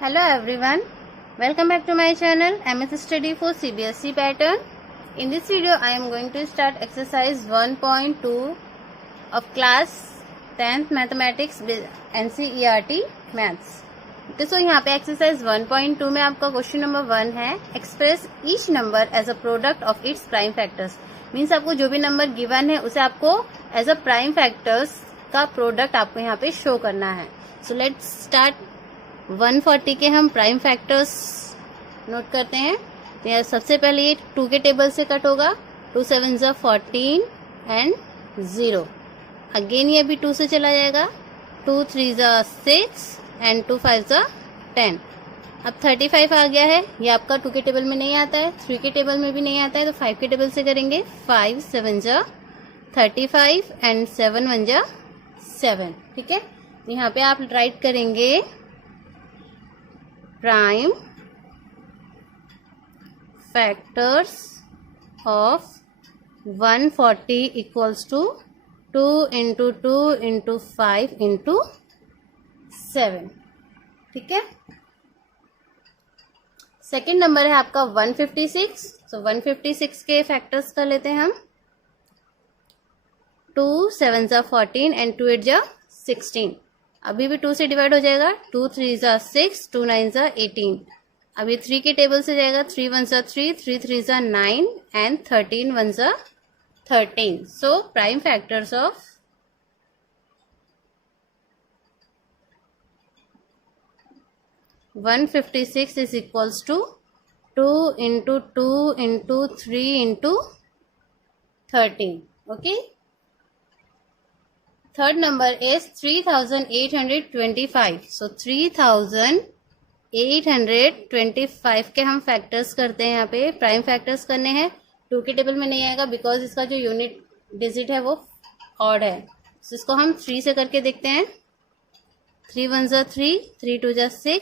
Hello everyone, welcome back to my channel MS Study for CBSE pattern. In this video I am going to start exercise 1.2 of class 10th mathematics NCERT maths. तो यहाँ पे exercise 1.2 में आपका question number 1 है, express each number as a product of its prime factors. Means आपको जो भी number given है उसे आपको एज अ प्राइम फैक्टर्स का प्रोडक्ट आपको यहाँ पे शो करना है। So let's start. 140 के हम प्राइम फैक्टर्स नोट करते हैं। तो यहाँ सबसे पहले ये 2 के टेबल से कट होगा, 2 7 ज़ा 14 एंड 0। अगेन ये भी 2 से चला जाएगा, 2 3 ज़ा 6 एंड 2 5 ज़ा 10। अब 35 आ गया है, ये आपका 2 के टेबल में नहीं आता है, 3 के टेबल में भी नहीं आता है, तो 5 के टेबल से करेंगे। 5 7 ज़ा 35 एंड 7 1 ज़ा 7। ठीक है, तो यहाँ पे आप राइट करेंगे prime factors of 140 equals to 2 into 2 into 5 into 7। ठीक है, सेकेंड नंबर है आपका 156। सो 156 के फैक्टर्स कर लेते हैं हम। 2 7 ज़ा 14 एंड 2 8 ज़ा 16। अभी भी 2 से डिवाइड हो जाएगा, 2 3 ज़ा 6, 2 9 ज़ा 18। अभी 3 के टेबल से जाएगा, 3 1 ज़ा 3, 3 3 ज़ा 9 एंड 13 1 ज़ा 13। So prime factors of 156 is equals to 2 into 2 into 3 into 13. Okay. Third number is 3825. So 3825 के हम फैक्टर्स करते हैं। यहाँ पे प्राइम फैक्टर्स करने हैं। 2 के टेबल में नहीं आएगा बिकॉज इसका जो यूनिट डिजिट है वो ऑड है। so इसको हम 3 से करके देखते हैं। 3 1 ज़ा 3, 3 2 ज़ा 6,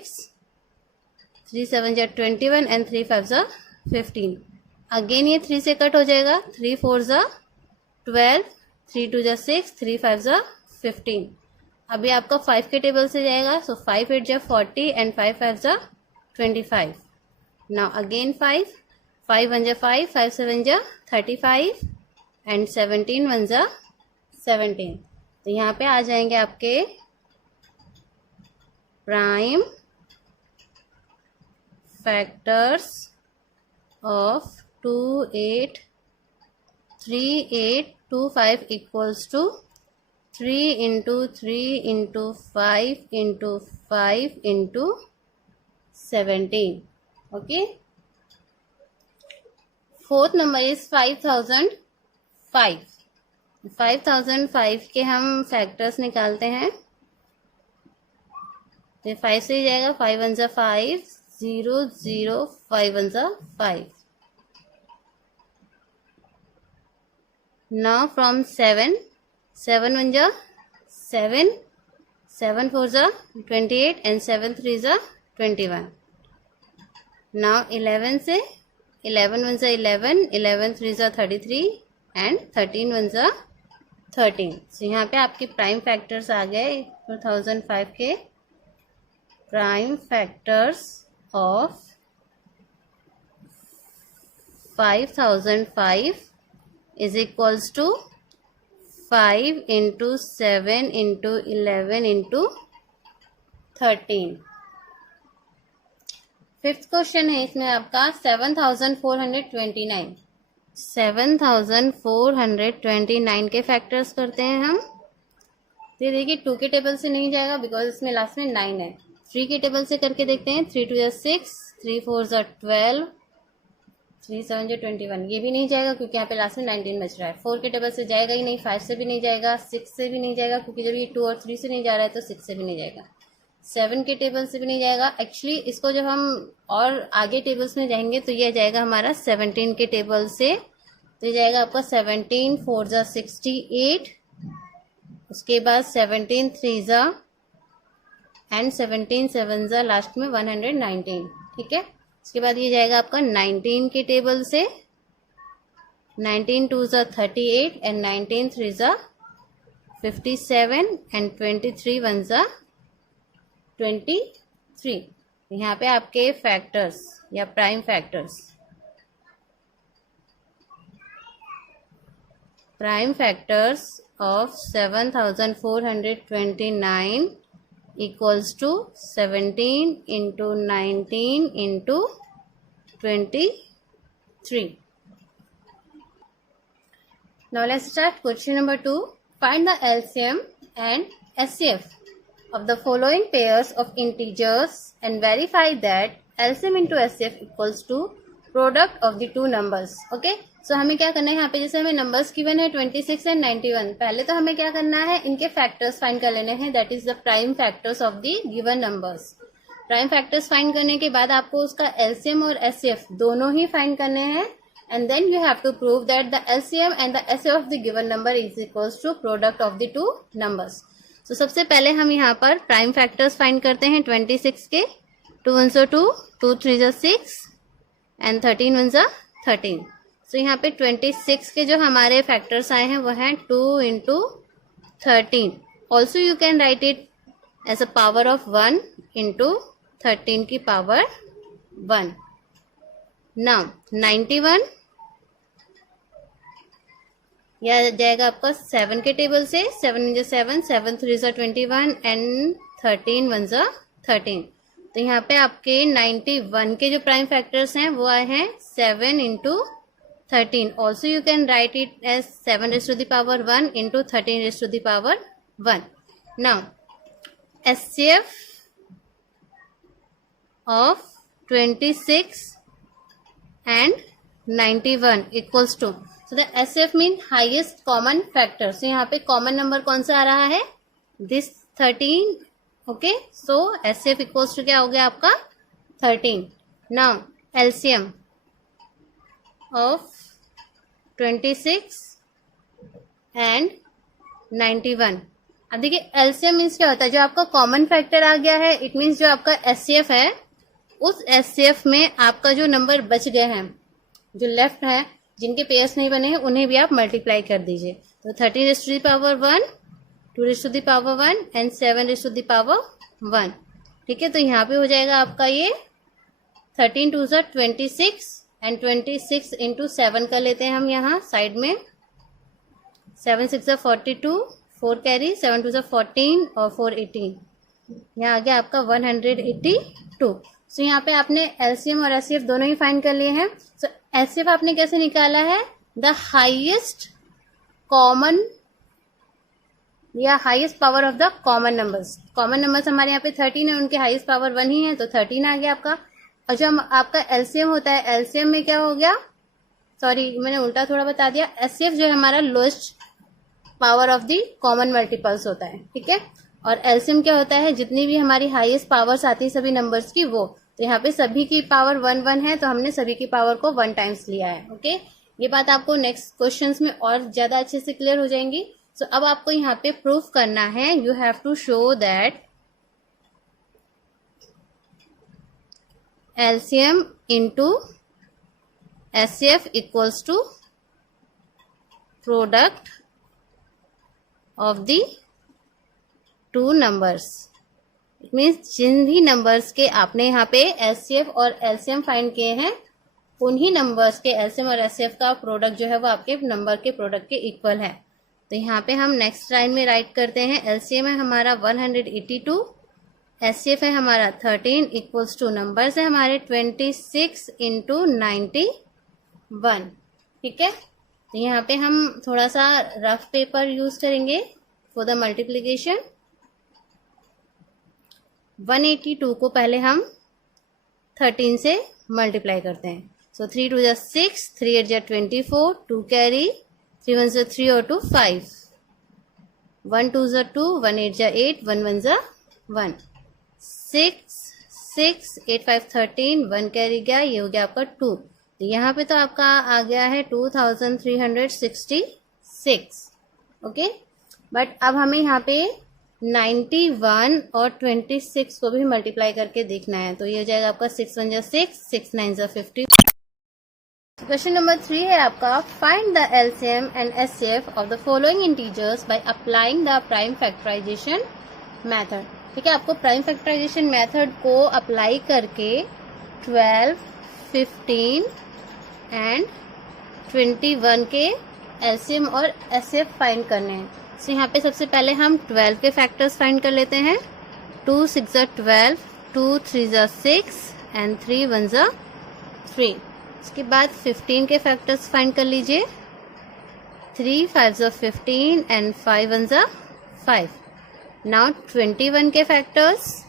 3 7 ज़ा 21 एंड 3 5 ज़ा 15। अगेन ये 3 से कट हो जाएगा, 3 4 ज़ा 12, 3 2 ज़ा 6, 3 5 ज़ा 15। अभी आपका 5 के टेबल से जाएगा, सो 5 8 ज़ा 40 एंड 5 5 ज़ा 25। नाउ अगेन 5 5 1 ज़ा 5, 5 7 ज़ा 35 एंड 17 1 ज़ा 17। तो यहाँ पे आ जाएंगे आपके prime factors of 2 8 3 8 2 5 equals to 3 into 3 into 5 into 5 into 17. Okay. Fourth number is 5005. 5005 के हम फैक्टर्स निकालते हैं। तो 5 से ही जाएगा, 5 1 ज़ा 5, 0 0, 5 1 ज़ा 5। Now from 7 1 ज़ा 7, 7 4 ज़ा 28 and 7 3 ज़ा 21। Now 11 से 11 1 ज़ा 11, 11 3 ज़ा 33 and 13 1 ज़ा 13। so यहाँ पे आपके प्राइम फैक्टर्स आ गए 2005 के prime factors of 5005 is equals to 5 into 7 into 11 into 13। Fifth question है इसमें आपका 7429। 7429 के फैक्टर्स करते हैं हम। तो देखिए 2 के टेबल से नहीं जाएगा बिकॉज इसमें लास्ट में 9 है। 3 के टेबल से करके देखते हैं। 3 2 ज़ा 6, 3 4 ज़ा 12, 3 7 ज़ा 21। ये भी नहीं जाएगा क्योंकि यहाँ पे लास्ट में 19 बच रहा है। 4 के टेबल से जाएगा ही नहीं, 5 से भी नहीं जाएगा, 6 से भी नहीं जाएगा क्योंकि जब ये 2 और 3 से नहीं जा रहा है तो 6 से भी नहीं जाएगा, 7 के टेबल से भी नहीं जाएगा। एक्चुअली इसको जब हम और आगे टेबल्स में जाएंगे तो ये जाएगा हमारा 17 के टेबल से। तो ये जाएगा आपका 17 4 ज़ा 68, उसके बाद 17 3 ज़ा एंड 17 7 ज़ा लास्ट में 119। ठीक है, उसके बाद ये जाएगा आपका 19 के टेबल से। 19 2 ज़ा 38 एंड 19 3 ज़ा 57 and 23 1 ज़ा 23। यहाँ पे आपके फैक्टर्स या prime factors, prime factors of 7429 equals to 17 into 19 into 23. Now let's start question number 2. Find the LCM and SCF of the following pairs of integers and verify that LCM into SCF equals to product of the two numbers. Okay, so हमें क्या करना है यहाँ पे, जैसे हमें numbers given है 26 and 91. पहले तो हमें क्या करना है, इनके फैक्टर्स फाइंड कर लेने हैं, that is the prime factors of the given numbers. Prime factors find करने के बाद आपको उसका एलसीएम और एचसीएफ दोनों ही फाइंड करने हैं, and then you have to prove that the LCM and the HCF of the given number is equals to product of the two numbers. So सबसे पहले हम यहाँ पर प्राइम फैक्टर्स फाइंड करते हैं 26 के. 2 1 2, 2 3 6 एंड 13 1 13. सो यहाँ पे 26 के जो हमारे फैक्टर्स आए हैं वो हैं 2 into 13. Also you can write it as a power of 1 into 13 की पावर 1. नाउ 91 यह जाएगा आपका 7 के टेबल से. 7 into 7, 7 3 21 एंड 13 1 13. तो यहाँ पे आपके 91 के जो प्राइम फैक्टर्स हैं वो आए हैं 7 into 13. Also you can write it as 7 raised to the power 1 into 13 raised to the power 1. Now HCF of 26 and 91 equals to, so the HCF mean highest common factor. So यहाँ पे common number कौन सा आ रहा है, this 13. Okay, so HCF equals to क्या हो गया आपका 13. Now LCM of 26 and 91. अब देखिए एलसीएम मीन्स क्या होता है, जो आपका कॉमन फैक्टर आ गया है, इट मीन्स जो आपका एचसीएफ है उस एचसीएफ में आपका जो नंबर बच गए हैं, जो लेफ्ट है, जिनके पेयर्स नहीं बने हैं, उन्हें भी आप मल्टीप्लाई कर दीजिए. तो 13 raised to the power 1, 2 raised to the power 1 and 7 raised to the power 1. ठीक है, तो यहाँ पे हो जाएगा आपका ये 13 2 26 एंड 26 into 7 कर लेते हैं हम यहाँ साइड में. 7 6 42, 4 कैरी, 7 2 14 और 4 18. यहाँ आ गया आपका 182. सो यहाँ पे आपने एलसीएम और एचसीएफ दोनों ही फाइंड कर लिए हैं. सो एचसीएफ आपने कैसे निकाला है, द हाईएस्ट कॉमन या highest power of the common numbers. Common numbers हमारे यहाँ पे 13 है, उनके हाईएस्ट पावर 1 ही है, तो 13 आ गया आपका. और जो आपका एलसीएम होता है, एलसीएम में क्या हो गया, सॉरी मैंने उल्टा थोड़ा बता दिया, एचसीएफ जो है हमारा lowest power of the common multiples होता है. ठीक है, और एलसीएम क्या होता है, जितनी भी हमारी हाईएस्ट पावर्स आती है सभी नंबर्स की वो. तो यहाँ पे सभी की पावर 1 1 है, तो हमने सभी की पावर को 1 टाइम्स लिया है. ओके, ये बात आपको नेक्स्ट क्वेश्चंस में और ज्यादा अच्छे से क्लियर हो जाएंगी. सो अब आपको यहाँ पे प्रूफ करना है, you have to show that LCM into HCF equals to product of the two numbers. It means जिन भी नंबर्स के आपने यहाँ पे एचसीएफ और एलसीएम फाइंड किए हैं, उन्हीं नंबर्स के एलसीएम और एचसीएफ का प्रोडक्ट जो है वो आपके नंबर के प्रोडक्ट के इक्वल है. तो यहाँ पे हम नेक्स्ट लाइन में राइट करते हैं, एलसीएम है हमारा 182, एचसीएफ है हमारा 13 इक्वल्स टू नंबर्स है हमारे 26 into 91. ठीक है, तो यहाँ पे हम थोड़ा सा रफ पेपर यूज करेंगे फॉर द मल्टीप्लीकेशन. 182 को पहले हम 13 से मल्टीप्लाई करते हैं. सो 3 2 6, 3 8 24, 2 कैरी, 3 1 3 और 2 5, 1 2 2, 1 8 8, 1 1 1, 6 6 8 5 13, 1 कैरी गया, ये हो गया आपका 2. तो यहाँ पे तो आपका आ गया है 2366. ओके, बट अब हमें यहाँ पे 91 और 26 को भी मल्टीप्लाई करके देखना है. तो ये हो जाएगा आपका 6 1 6, 6 9 50. क्वेश्चन नंबर 3 है आपका, find the LCM and HCF of the following integers by applying the prime factorisation method. ठीक है, आपको प्राइम फैक्टराइजेशन मेथड को अप्लाई करके 12, 15 एंड 21 के एलसीएम और एचसीएफ फाइंड करने हैं। तो यहाँ पे सबसे पहले हम 12 के फैक्टर्स फाइंड कर लेते हैं। 2 6 12, 2 3 6 एंड 3 1 3। उसके बाद 15 के फैक्टर्स फाइंड कर लीजिए। 3 5 15 एंड 5 1 5। नाउ 21 के फैक्टर्स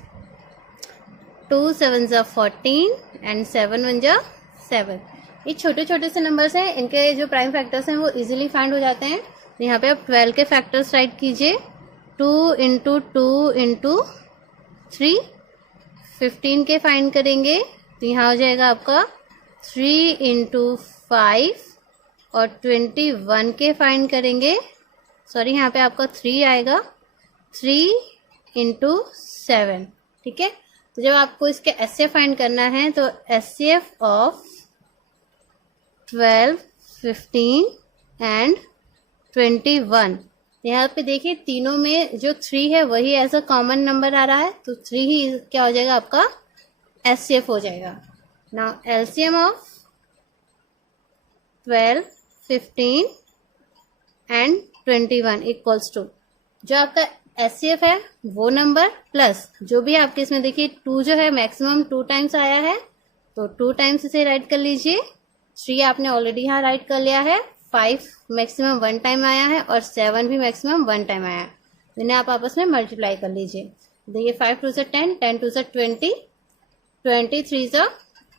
2 7 14 एंड 7 1 7। ये छोटे छोटे से नंबर्स हैं, इनके जो प्राइम फैक्टर्स हैं वो इजीली फाइंड हो जाते हैं। तो यहाँ पे आप 12 के फैक्टर्स राइट कीजिए। 2 इंटू 2 इंटू 3। 15 के फाइंड करेंगे तो यहाँ हो जाएगा आपका 3 इंटू 5 और 21 के फाइंड करेंगे, सॉरी यहाँ पे आपका 3 आएगा, 3 इंटू 7। ठीक है, तो जब आपको इसके एचसीएफ फाइंड करना है तो एचसीएफ ऑफ 12, 15 एंड 21। यहाँ पे देखिए तीनों में जो 3 है वही एज अ कॉमन नंबर आ रहा है, तो 3 ही क्या हो जाएगा आपका एचसीएफ हो जाएगा। Now LCM of 12, 15 and 21 equals to जो आपका एचसीएफ है वो नंबर प्लस जो भी आपके इसमें देखिए 2 जो है मैक्सिमम 2 टाइम्स आया है तो 2 टाइम्स इसे राइट कर लीजिए। 3 आपने ऑलरेडी यहाँ राइट कर लिया है। 5 मैक्सिमम 1 टाइम आया है और 7 भी मैक्सिमम 1 टाइम आया है। इन्हें आप आपस में मल्टीप्लाई कर लीजिए। देखिए 5 2 10, 10 2 20, 23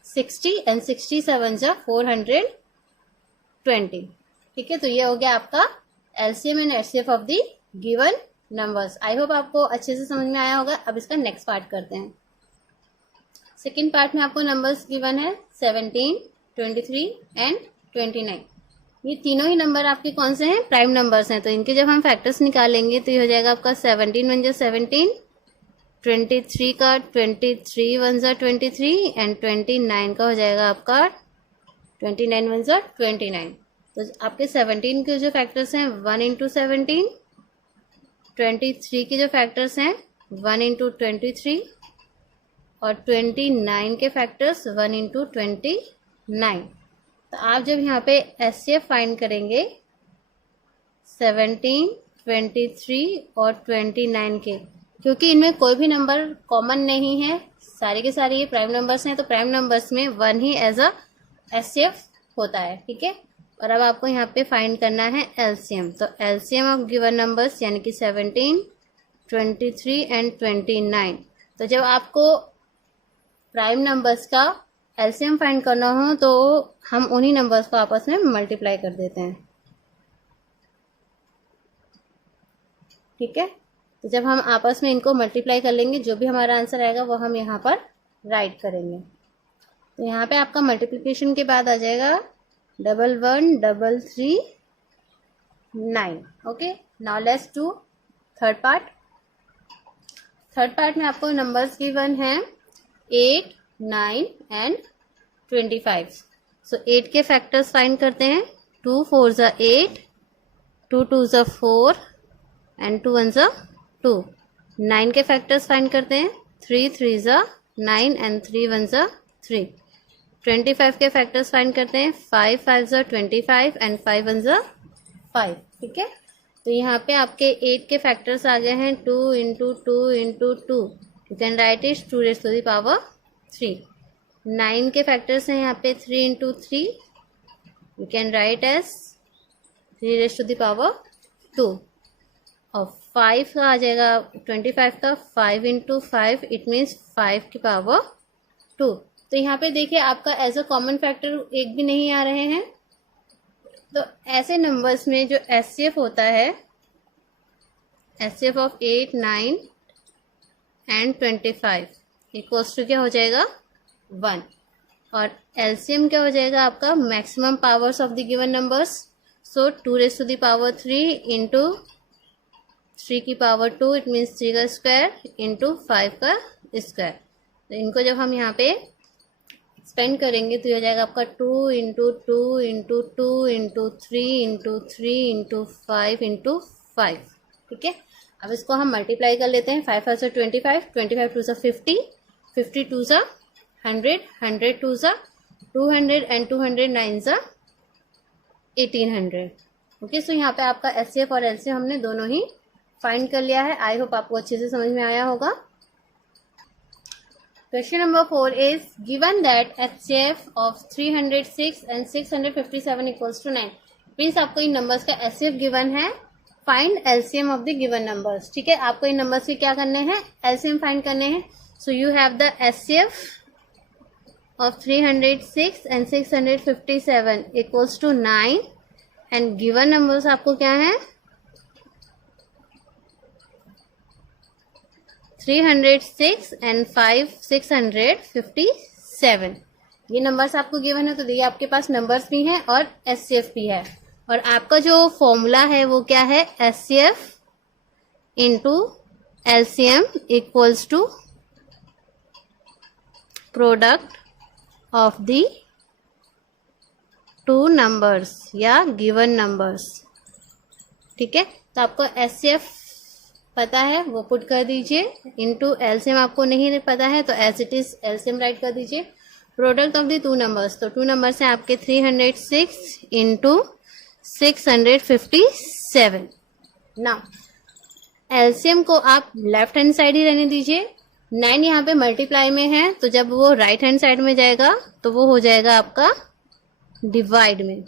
60 एंड 67 420। ठीक है, तो ये हो गया आपका LCM and HCF of the given numbers. I hope आपको अच्छे से समझ में आया होगा। अब इसका नेक्स्ट पार्ट करते हैं। सेकेंड पार्ट में आपको नंबर्स गिवन है 17, 23 एंड 29। ये तीनों ही नंबर आपके कौन से हैं? प्राइम नंबर्स हैं। तो इनके जब हम फैक्टर्स निकालेंगे तो ये हो जाएगा आपका 17 1 17, 23 का 23 1 23 एंड 29 का हो जाएगा आपका 29 1 29। तो आपके 17 के जो फैक्टर्स हैं 1 इंटू 17, 23 के जो फैक्टर्स हैं 1 इंटू 23 और 29 के फैक्टर्स 1 इंटू 29। तो आप जब यहाँ पे एचसीएफ फाइंड करेंगे 17, 23 और 29 के, क्योंकि इनमें कोई भी नंबर कॉमन नहीं है, सारे के सारे ये प्राइम नंबर्स हैं, तो प्राइम नंबर्स में 1 ही एज अ एचसीएफ होता है। ठीक है, और अब आपको यहाँ पे फाइंड करना है एलसीएम। तो एलसीएम ऑफ गिवन नंबर्स यानी कि 17, 23 एंड 29। तो जब आपको प्राइम नंबर्स का एलसीएम फाइंड करना हो तो हम उन्हीं नंबर्स को आपस में मल्टीप्लाई कर देते हैं। ठीक है, तो जब हम आपस में इनको मल्टीप्लाई कर लेंगे जो भी हमारा आंसर आएगा वो हम यहाँ पर राइट करेंगे। तो यहाँ पे आपका मल्टीप्लिकेशन के बाद आ जाएगा 1 1 3 3 9। Okay, now let's do third part. Third part में आपको नंबर्स गिवन है 8, 9 एंड 25। सो 8 के फैक्टर्स फाइंड करते हैं। 2 4 8, 2 2 4 एंड 2 1 2। 9 के फैक्टर्स फाइंड करते हैं। 3 3 9 एंड 3 1 3। 25 के फैक्टर्स फाइंड करते हैं। 5 5 25 एंड 5 1 5। ठीक है, तो यहाँ पे आपके 8 के फैक्टर्स आ गए हैं 2 into 2 into 2। You can write it 2 raised to the power 3। 9 के फैक्टर्स हैं यहाँ पे 3 into 3, you can write as 3 raised to the power 2। और 5 का आ जाएगा 25 का 5 इंटू 5, इट मीन्स 5 की पावर 2। तो यहाँ पे देखिए आपका एज अ कॉमन फैक्टर एक भी नहीं आ रहे हैं। तो ऐसे नंबर्स में जो एचसीएफ होता है, HCF of 8, 9 and 25 equals to क्या हो जाएगा 1। और एलसीएम क्या हो जाएगा आपका maximum powers of the given numbers. So 2 raised to the power 3 into 3 की पावर 2, इट मीन्स 3 का स्क्वायर इंटू 5 का स्क्वायर। तो इनको जब हम यहाँ पे एक्सपेंड करेंगे तो ये हो जाएगा आपका 2 into 2 into 2 into 3 into 3 into 5 into 5। ठीक है, अब इसको हम मल्टीप्लाई कर लेते हैं। 5 5 25, 25 2 50, 50 2 100, 100 2 200 एंड 200 9 1800। ओके, सो यहाँ पे आपका एचसीएफ और एलसीएम हमने दोनों ही फाइंड कर लिया है। आई होप आपको अच्छे से समझ में आया होगा। Question number 4 is given that HCF of 306 and 657 equals to 9. Means आपको इन नंबर्स का HCF गिवन है, find LCM of the given numbers. ठीक है, आपको इन नंबर्स के क्या करने हैं, LCM फाइंड करने हैं। So you have the HCF of 306 and 657 equals to 9 and given numbers आपको क्या है, 306 एंड 657। ये नंबर्स आपको गिवन है, तो ये आपके पास नंबर्स भी हैं और एचसीएफ भी है। और आपका जो फॉर्मूला है वो क्या है, HCF into LCM equals to product of the two numbers या गिवन नंबर्स। ठीक है, तो आपको एचसीएफ पता है वो पुट कर दीजिए, इनटू एलसीएम आपको नहीं पता है तो as it is LCM write कर दीजिए। Product of the two numbers, तो टू नंबर्स हैं आपके 306 इंटू 657। नाउ एलसीएम को आप लेफ्ट हैंड साइड ही रहने दीजिए। 9 यहाँ पे मल्टीप्लाई में है, तो जब वो राइट हैंड साइड में जाएगा तो वो हो जाएगा आपका डिवाइड में।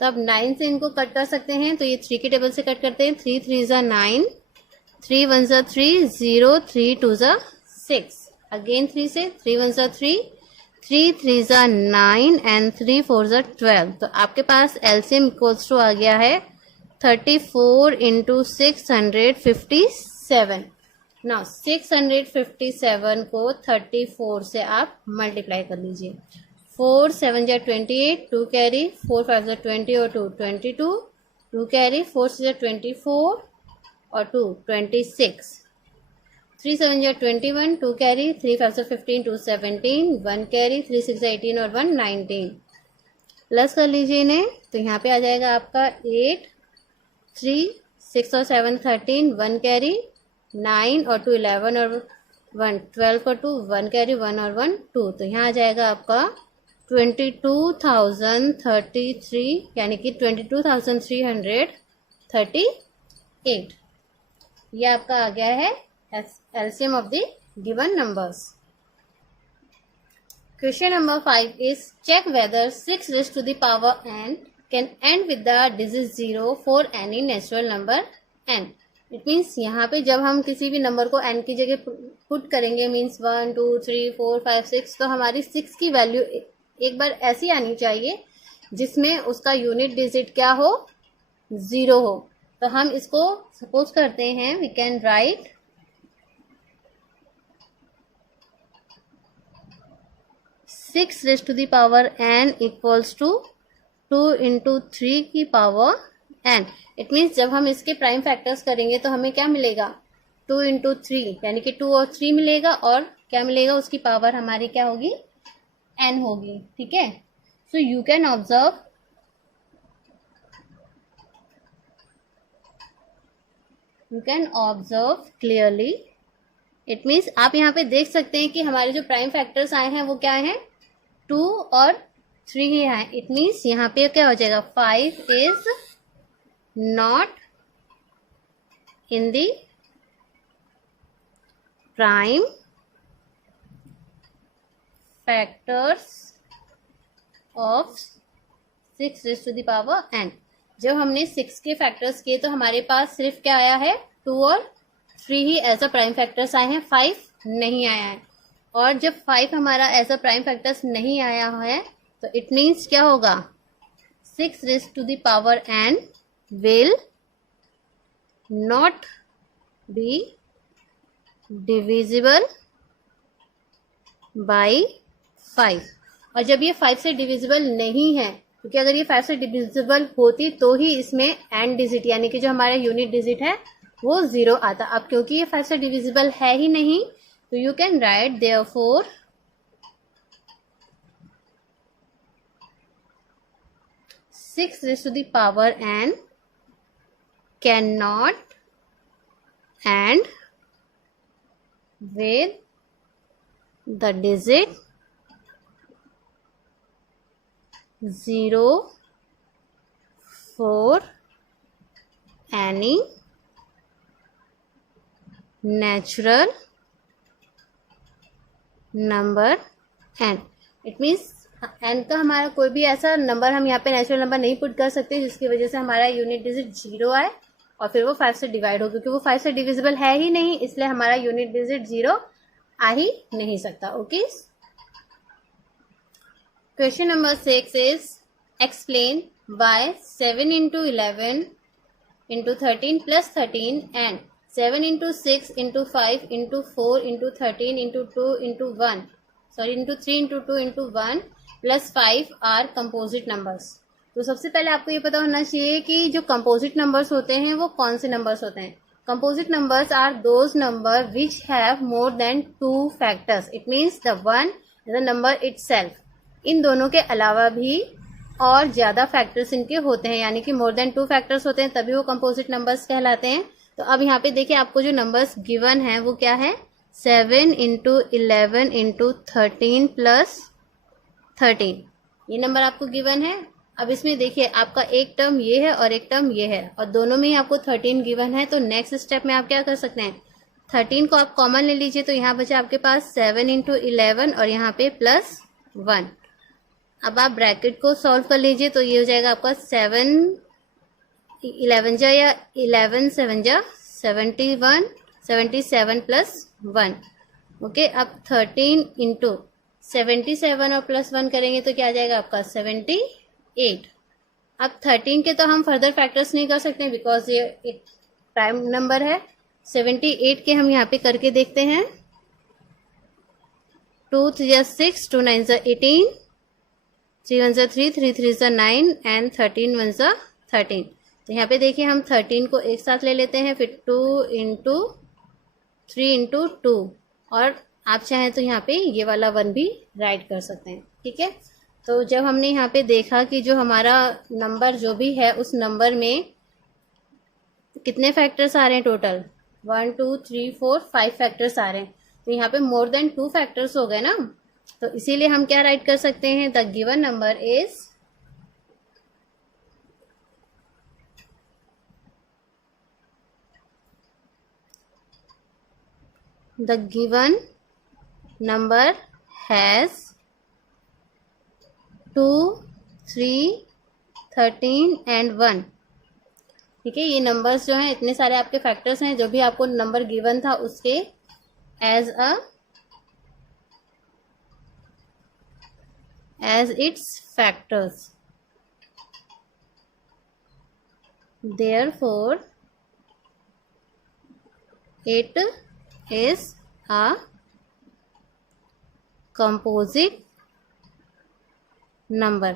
तो अब 9 से इनको कट कर सकते हैं, तो ये 3 के टेबल से कट करते हैं। 3 3 ज़ा 9, 3 1 ज़ा 3, 0 3 2 ज़ा 6, अगेन 3 से 3 1 ज़ा 3, 3 3 ज़ा 9 एंड 3 4 ज़ा 12। तो आपके पास एलसीएम इक्वल्स टू आ गया है 34 इंटू 657। नाउ 657 को 34 से आप मल्टीप्लाई कर लीजिए। 4 7 जा 28, 2 कैरी, 4 5 जा 20 और 2 22, 2 कैरी, 4 6 जा 24 और 2 26, 3 7 जा 21, 2 कैरी, 3 5 जा 15, 2 17, 1 कैरी, 3 6 जा 18 और 1 19। प्लस कर लीजिए इन्हें, तो यहाँ पे आ जाएगा आपका 8, 3 6 और 7 13, 1 कैरी, 9 और 2 11 और 1 12 और 2 1 कैरी, 1 और 1 2। तो यहाँ आ जाएगा आपका 22,033 यानी कि 22,338। ये आपका आ गया है LCM of the given numbers. Question number 5 is check whether 6 raised to the power n can end with the digit 0 for any natural number n। It means यहाँ पे जब हम किसी भी नंबर को n की जगह पुट करेंगे, मीन्स 1 2 3 4 5 6, तो हमारी 6 की वैल्यू एक बार ऐसी आनी चाहिए जिसमें उसका यूनिट डिजिट क्या हो, 0 हो। तो हम इसको सपोज करते हैं, we can write 6 raised to the power n equals to 2 into 3 की पावर n। इट मीन्स जब हम इसके प्राइम फैक्टर्स करेंगे तो हमें क्या मिलेगा, 2 इंटू 3 यानी कि 2 और 3 मिलेगा, और क्या मिलेगा, उसकी पावर हमारी क्या होगी, n होगी। ठीक है, so you can observe clearly. It means आप यहाँ पे देख सकते हैं कि हमारे जो प्राइम फैक्टर्स आए हैं वो क्या हैं, 2 और 3 ही हैं। इट मीन्स यहाँ पे क्या हो जाएगा, 5 is not in the prime factors of 6 raised to the power n। जब हमने 6 के फैक्टर्स किए तो हमारे पास सिर्फ क्या आया है, 2 और 3 ही एज अ प्राइम फैक्टर्स आए हैं, 5 नहीं आया है। और जब 5 हमारा एज अ प्राइम फैक्टर्स नहीं आया है तो इट मीन्स क्या होगा, 6 raised to the power n will not be divisible by 5। और जब ये 5 से डिविजिबल नहीं है, क्योंकि अगर ये 5 से डिविजिबल होती तो ही इसमें एंड डिजिट यानी कि जो हमारा यूनिट डिजिट है वो 0 आता। अब क्योंकि ये 5 से डिविजिबल है ही नहीं, तो you can right therefore 6 raised to the power n can not and with the digit 0, 4 any natural number n. It means n का हमारा कोई भी ऐसा नंबर हम यहाँ पे नेचुरल नंबर नहीं पुट कर सकते जिसकी वजह से हमारा यूनिट डिजिट 0 आए और फिर वो 5 से डिवाइड हो, क्योंकि वो 5 से डिविजिबल है ही नहीं, इसलिए हमारा यूनिट डिजिट 0 आ ही नहीं सकता. Okay. Question number 6 is explain why 7 into 11 into 13 plus 13 and 7 into 6 into 5 into 4 into 13 into 2 into 1 into 3 into 2 into 1 plus 5 are composite numbers. तो सबसे पहले आपको ये पता होना चाहिए कि जो कंपोजिट नंबर्स होते हैं वो कौन से नंबर्स होते हैं. Composite numbers are those number which have more than 2 factors. It means the one is the number itself. इन दोनों के अलावा भी और ज्यादा फैक्टर्स इनके होते हैं, यानी कि मोर देन 2 फैक्टर्स होते हैं, तभी वो कंपोजिट नंबर्स कहलाते हैं. तो अब यहाँ पे देखिए आपको जो नंबर्स गिवन है वो क्या है, 7 into 11 into 13 plus 13. ये नंबर आपको गिवन है. अब इसमें देखिए आपका एक टर्म ये है और एक टर्म ये है और दोनों में ही आपको 13 गिवन है. तो नेक्स्ट स्टेप में आप क्या कर सकते हैं, 13 को आप कॉमन ले लीजिए. तो यहाँ बचा आपके पास 7 into 11 और यहाँ पे प्लस 1. अब आप ब्रैकेट को सॉल्व कर लीजिए तो ये हो जाएगा आपका 7 11 जा या 11 7 जा 71 77 प्लस 1. ओके. अब 13 into 77 और प्लस 1 करेंगे तो क्या आ जाएगा आपका 78. अब 13 के तो हम फर्दर फैक्टर्स नहीं कर सकते बिकॉज ये एक प्राइम नंबर है. 78 के हम यहाँ पे करके देखते हैं. 2 3 6, 2 9 18, 3 1 3, 3 3 9 एंड 13 1 13. तो यहाँ पे देखिए हम 13 को एक साथ ले लेते हैं, फिर 2 into 3 into 2 और आप चाहें तो यहाँ पे ये वाला 1 भी राइट कर सकते हैं. ठीक है. तो जब हमने यहाँ पे देखा कि जो हमारा नंबर जो भी है उस नंबर में कितने फैक्टर्स आ रहे हैं, टोटल 1 2 3 4 5 फैक्टर्स आ रहे हैं. तो यहाँ पे मोर देन 2 फैक्टर्स हो गए ना, तो इसीलिए हम क्या राइट कर सकते हैं, the given number is the given number has 2 3 13 and 1. ठीक है. ये नंबर्स जो हैं इतने सारे आपके फैक्टर्स हैं, जो भी आपको नंबर गिवन था उसके as its factors. Therefore it is a composite number.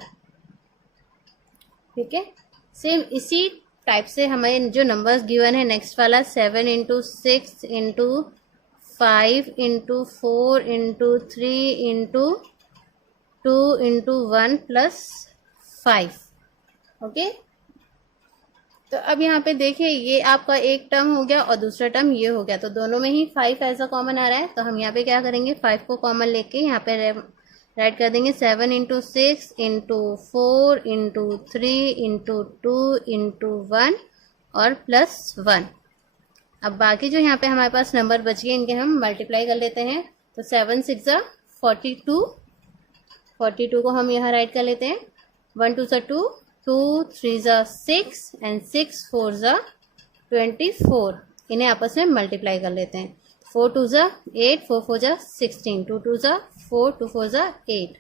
ठीक है. सेम इसी टाइप से हमें जो नंबर्स गिवन है नेक्स्ट वाला 7 into 6 into 5 into 4 into 3 into 2 into 1 plus 5. Okay. तो अब यहाँ पे देखिए ये आपका एक टर्म हो गया और दूसरा टर्म ये हो गया, तो दोनों में ही 5 ऐसा कॉमन आ रहा है. तो हम यहाँ पे क्या करेंगे, 5 को कॉमन लेके यहाँ पे राइट कर देंगे 7 into 6 into 4 into 3 into 2 into 1 और प्लस 1. अब बाकी जो यहाँ पे हमारे पास नंबर बच गए इनके हम मल्टीप्लाई कर लेते हैं. तो 7 6 42, 42 को हम यहाँ राइट कर लेते हैं. 1 2 2, 2 3 6 एंड 6 4 24. इन्हें आपस में मल्टीप्लाई कर लेते हैं. 4 2 8, 4 4 16, 2 2 4, 2 4 8,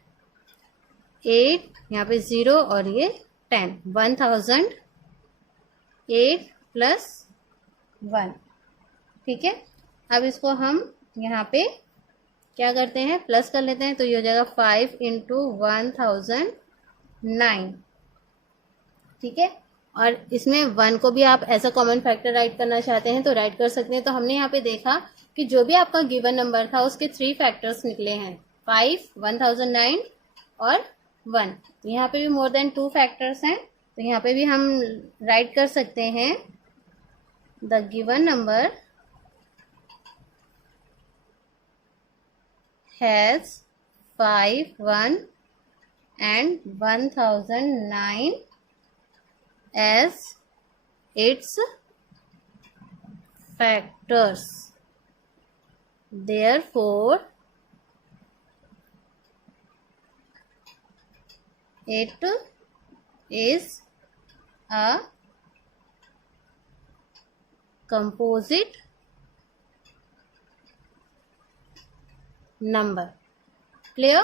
8 यहाँ पे 0 और ये 10. 1008 प्लस 1. ठीक है. अब इसको हम यहाँ पे क्या करते हैं, प्लस कर लेते हैं. तो ये हो जाएगा 5 into 1009. ठीक है. और इसमें 1 को भी आप ऐसा कॉमन फैक्टर राइट करना चाहते हैं तो राइट कर सकते हैं. तो हमने यहाँ पे देखा कि जो भी आपका गिवन नंबर था उसके 3 फैक्टर्स निकले हैं, 5, 1009 और 1. तो यहाँ पे भी मोर देन 2 फैक्टर्स हैं, तो यहाँ पे भी हम राइट कर सकते हैं the given number has 5, 1 and 1009 as its factors. Therefore, it is a composite number. Clear?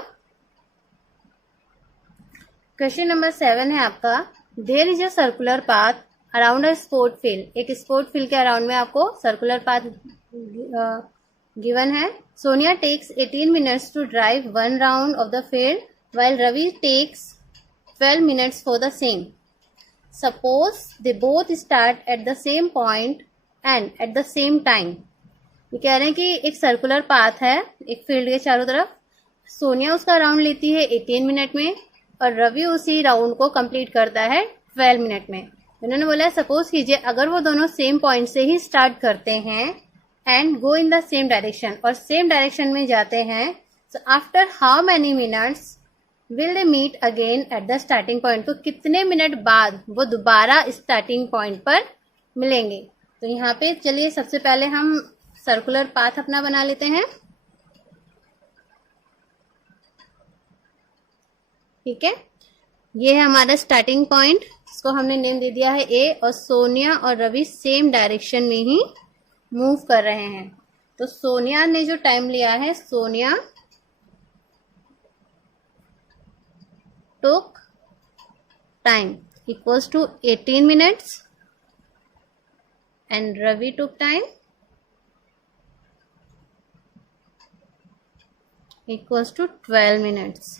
Question number 7 है आपका, there is a circular path around a sport field. एक स्पोर्ट फील्ड के अराउंड में आपको सर्कुलर पाथ गिवन है. Sonia takes 18 minutes to drive 1 round of the field while Ravi takes 12 minutes for the same. Suppose they both start at the same point and at the same time. ये कह रहे हैं कि एक circular path है एक field के चारों तरफ. सोनिया उसका राउंड लेती है 18 मिनट में और रवि उसी राउंड को कंप्लीट करता है 12 मिनट में. उन्होंने बोला सपोज कीजिए अगर वो दोनों सेम पॉइंट से ही स्टार्ट करते हैं and go in the same direction और सेम डायरेक्शन में जाते हैं, so after how many minutes will they meet again at the starting point. तो कितने मिनट बाद वो दोबारा स्टार्टिंग पॉइंट पर मिलेंगे. तो यहाँ पे चलिए सबसे पहले हम सर्कुलर पाथ अपना बना लेते हैं. ठीक है, ये है हमारा स्टार्टिंग पॉइंट, इसको हमने नेम दे दिया है ए. और सोनिया और रवि सेम डायरेक्शन में ही मूव कर रहे हैं. तो सोनिया ने जो टाइम लिया है, Sonia took time equals to 18 minutes and Ravi took time equals to 12 minutes.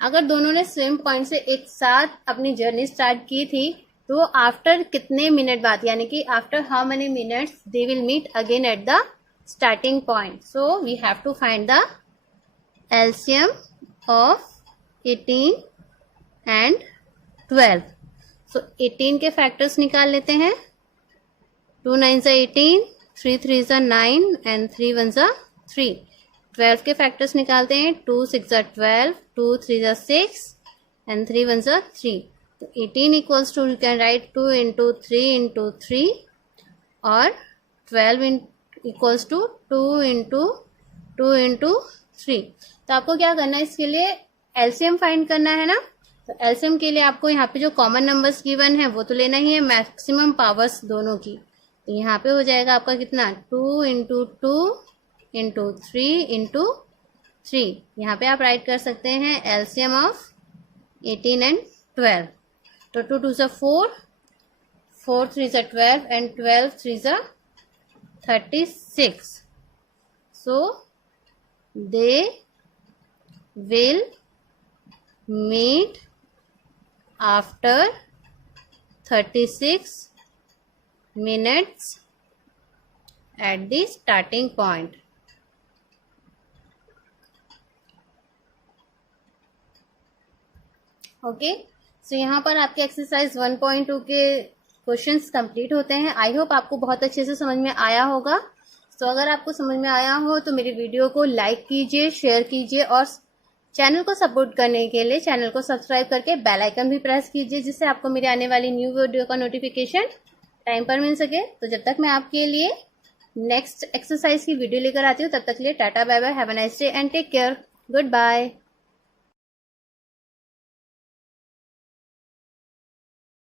अगर दोनों ने सेम पॉइंट से एक साथ अपनी जर्नी स्टार्ट की थी तो आफ्टर कितने मिनट बाद, यानी कि after how many minutes they will meet again at the starting point. So we have to find the LCM of 18 and 12. So 18 के फैक्टर्स निकाल लेते हैं. 2 9s are 18, 3 3s are 9 and 3 1s are 3. 12 के factors निकालते हैं. 2 6 are 12, 2 3s are 6 and 3 1s are 3. तो 18 equals to, you can write 2 into 3 into 3 और 12 equals to 2 into 2 into 3. तो आपको क्या करना है, इसके लिए एलसीएम फाइंड करना है ना. तो एलसीएम के लिए आपको यहाँ पे जो कॉमन नंबर्स गिवन है वो तो लेना ही है, मैक्सिमम पावर्स दोनों की. तो यहाँ पे हो जाएगा आपका कितना, 2 into 2 into 3 into 3. यहाँ पे आप राइट कर सकते हैं एलसीएम ऑफ 18 and 12. तो 2 2s are 4, 4 3s are 12 and 12 3s are 36. So they will meet after 36 minutes at the starting point. Okay, so यहाँ पर आपके एक्सरसाइज 1.2 के क्वेश्चंस कंप्लीट होते हैं. आई होप आपको बहुत अच्छे से समझ में आया होगा. तो अगर आपको समझ में आया हो तो मेरी वीडियो को लाइक कीजिए, शेयर कीजिए और चैनल को सपोर्ट करने के लिए चैनल को सब्सक्राइब करके बेल आइकन भी प्रेस कीजिए, जिससे आपको मेरे आने वाली न्यू वीडियो का नोटिफिकेशन टाइम पर मिल सके. तो जब तक मैं आपके लिए नेक्स्ट एक्सरसाइज की वीडियो लेकर आती हूँ, तब तक के लिए tata bye bye, have a nice day and take care. Good bye.